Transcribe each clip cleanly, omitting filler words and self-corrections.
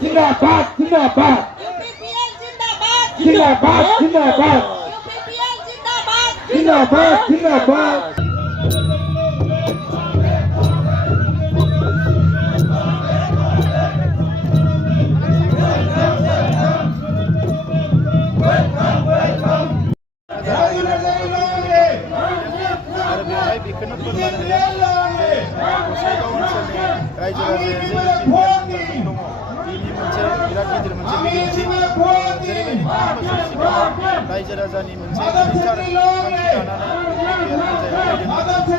जिंदाबाद जिंदाबाद जिंदाबाद जिंदाबाद जिंदाबाद जिंदाबाद रायजो राजानि मोनसे गिदिरथार थांखि लानानै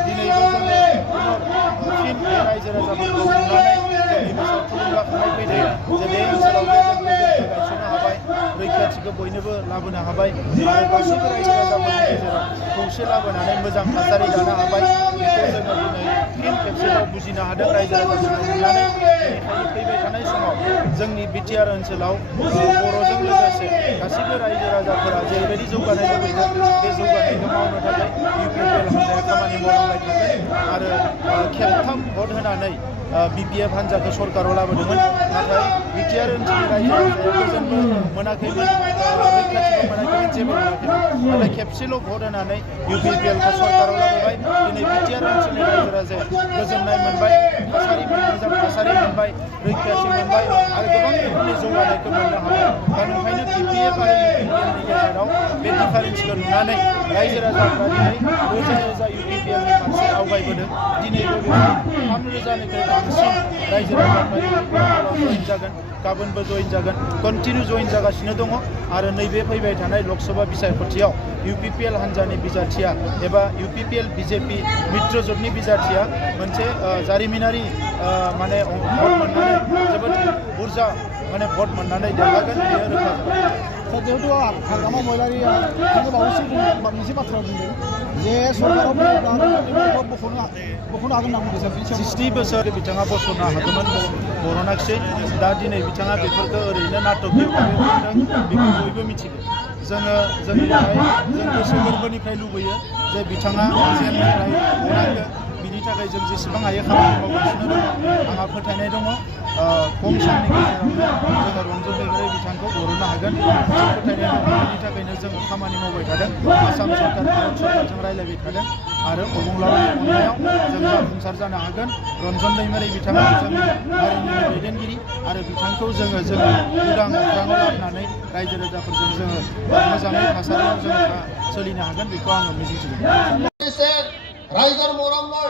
दिनैबो जोङो फिन बे रायजो राजाफोरखौ नुनानै जोंनि गोसोआव थुलुंगाखांनाय फैदों जे बे ओनसोलावबो जों गोजोनखौ गायसननो हाबाय रैखाथिखौ बयनोबो लाबोनो हाबाय आरो गासैबो रायजो राजाफोरनि गेजेराव खौसे लाबोनानै मोजां थासारि दानो हाबाय बेखौ जोङो दिनै फिन खेबसेबाव बुजिनो हादों रायजो राजाफोरखौ नुनानै बेनिखायनो फैबाय थानाय समाव जोंनि बिटिआर ओनसोलाव बर'जों लोगोसे गासैबो रायजो राजाफोरा जेरैबायदि जौगानाय लुबैदों बे जौगानायखौ मावनो थाखाय इउपिपिएल हान्जाया खामानि मावलांबाय थागोन आरो खेबथाम भट होनानै बिपिएफ हान्जाखौ सरकाराव लाबोदोंमोन नाथाय बिटिआर ओनसोलनि रायजो राजाया गोजोनबो मोनाखैमोन रैखाथिबो मोनाखैमोन जेबो मोनाखैमोन नाथाय खेबसेल' भट होनानै इउपिपिएलखौ सरकाराव लाबोबाय दिनै बिटिआर ओनसोलनि रायजो राजाया गोजोननाय मोनबाय थासारि मोजां थासारि मोनबाय रैखाथि मोनबाय आरो गोबां रोखोमनि जौगानायखौ मोननो हाबाय दा नंखायनो बिपिएफ आरो इउपिपिएलनि गेजेराव बे डिफारेन्सखौ नुनानै रायजो राजाफ्रा दिनै रोजा रोजा इउपिपिएलनि फारसे आवगायबोदों दिनैबो बेवहाय 3,000निख्रुइ बांसिन रायजो राजाफ्रा इउपिपिएलआव जइन जागोन गाबोनबो जइन जागोन कन्टिनिउ जइन जागासिनो दङ आरो नैबे फैबाय थानाय लकसभा बिसायख'थियाव इउपिपिएल हान्जानि बिजाथिया एबा इउपिपिएल बिजेपि मित्रजोटनि बिजाथिया मोनसे जारिमिनारि माने भट मोननानै जोबोद बुरजा माने भट मोननानै देरहागोन बेयो रोखा जाबाय जिहेतु हाग्रामा महिलारिया थाङो बावैसो मोनसे बाथ्रा बुंदों जे सरकाराव बख'नो हागोन होनना बुंदों 60 बोसोर बिथाङा बस'नो हागौमोन बरनाखिसै दा दिनै बिथाङा बेफोरखौ ओरैनो नाटकीय भाबै बुंदों बेखौ बयबो मिथिगौ जोङो जोंनिफ्राय जों गोसो गोरबोनिफ्राय लुबैयो जे बिथाङा जेलनिफ्राय गनांगो बिनि थाखाय जों जेसेबां हायो खामानि मावगासिनो दङ आंहा फोथायनाय दङ खम समनि गेजेरावनो जोङो रन्जन दैमारि बिथांखौ बरननो हागोन फोथायनाय दङ बेनि थाखायनो जोङो खामानि मावबाय थादों आसाम सरकार भारत सरकारजों रायज्लायबाय थादों आरो अबंलावरिनि अननायाव जों जाफुंसार जानो हागोन रन्जन दैमारि बिथाङा जोंनि हारिनि दैदेनगिरि आरो बिथांखौ जोङो जोंनि उदां अख्राङाव लाबोनानै रायजो राजाफोरजों जोङो मोजाङै थासारियाव जोङो सोलिनो हागोन बेखौ आङो मिजिंथिदों ৰাইজৰ মৰম লৈ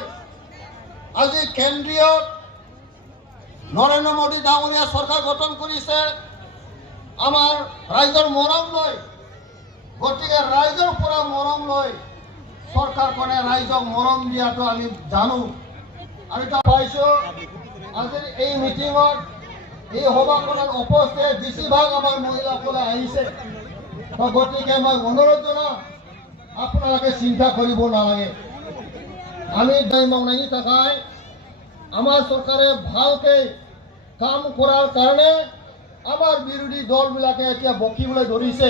আজি কেন্দ্ৰীয় নৰেন্দ্ৰ মোদী ডাঙৰীয়া চৰকাৰ গঠন কৰিছে আমাৰ ৰাইজৰ মৰম লৈ গতিকে ৰাইজৰ পৰা মৰম লৈ চৰকাৰখনে ৰাইজক মৰম দিয়াটো আমি জানো আৰু এটা পাইছোঁ আজিৰ এই মিটিঙত এই সভাখনত উপস্থিত বেছিভাগ আমাৰ মহিলাসকলে আহিছে গতিকে মই অনুৰোধ জনাম আপোনালোকে চিন্তা কৰিব নালাগে আমি দায় মাवनायनि थाखाय আমাৰ চৰকাৰে ভালকে কাম কৰাৰ কাৰণে আমাৰ বিৰোধী দলবিলাকে এতিয়া বকিবলৈ ধৰিছে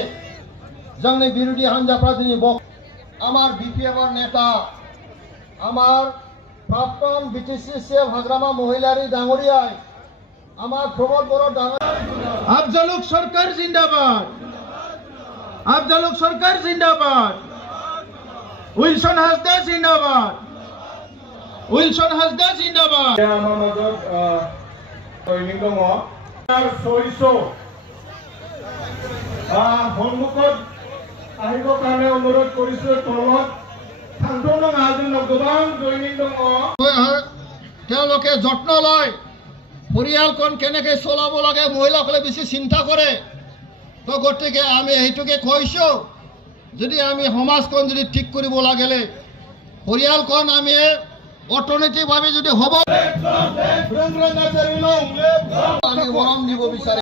जोंनि বিৰোধী হাঞ্জাফৰা দিনি আমাৰ বিপিএফৰ নেতা আমাৰ প্ৰাক্তন বিটিসি চিএফ হাগ্ৰামা মহিলাৰী ডাঙৰীয়াই আমাৰ প্ৰমোদ বড়ো ডাঙৰীয়া আফজালুক সরকার জিন্দাবাদ আফজালুক সরকার জিন্দাবাদ উইলসন হাসদা জিন্দাবাদ উইলসন হাসদা জিন্দাবাদ আমাৰ মাজত ট্ৰেইনিং দङ 600 সন্মুখত আহিবৰ কাৰণে অনুৰোধ কৰিছোঁ তলত সান্তনা আজিলৈ গোবাং ট্ৰেইনিং দङ তেওঁলোকে যত্ন লয় পৰিয়ালখন কেনেকৈ চলাব লাগে মহিলাসকলে বেছি চিন্তা কৰে তো গতিকে আমি এইটোকে কৈছোঁ যদি আমি সমাজখন যদি ঠিক কৰিব লাগিলে পৰিয়ালখন আমি অৰ্থনৈতিকভাৱে যদি হ'ব আমি মৰম দিব বিচাৰে